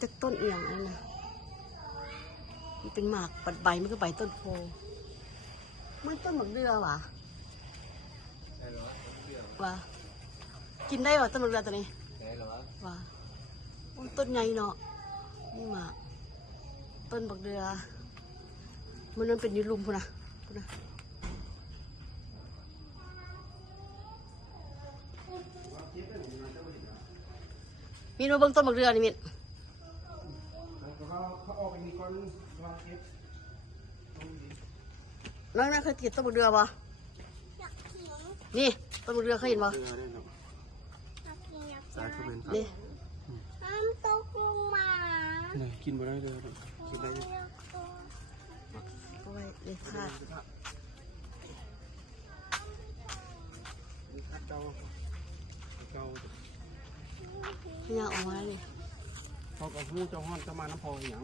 จากต้นเอียงนั่นนะมันเป็นหมากปัดใบมันก็ใบต้นโพมันต้นหมากเรือวะวะกินได้วะต้นหมากเรือตัวนี้วะต้นใหญ่เนาะนี่หมากต้นหมากเรือมันเป็นยืนลุมพูนะมีมาเบิ้งต้นหมากเรือนี่มิดเขาออกไปมีก้อนนั่นเคยติดต้นหมากเรือปะนี่ต้นหมากเรือเคยเห็นปะนี่น้ำตกลงมาเนี่ยกินบ่ได้เลยกินได้เอาไว้เลยค่ะนี่เอาออกมาเลยพอกับหูเจ้าห้อนจะมาน้ำพออย่าง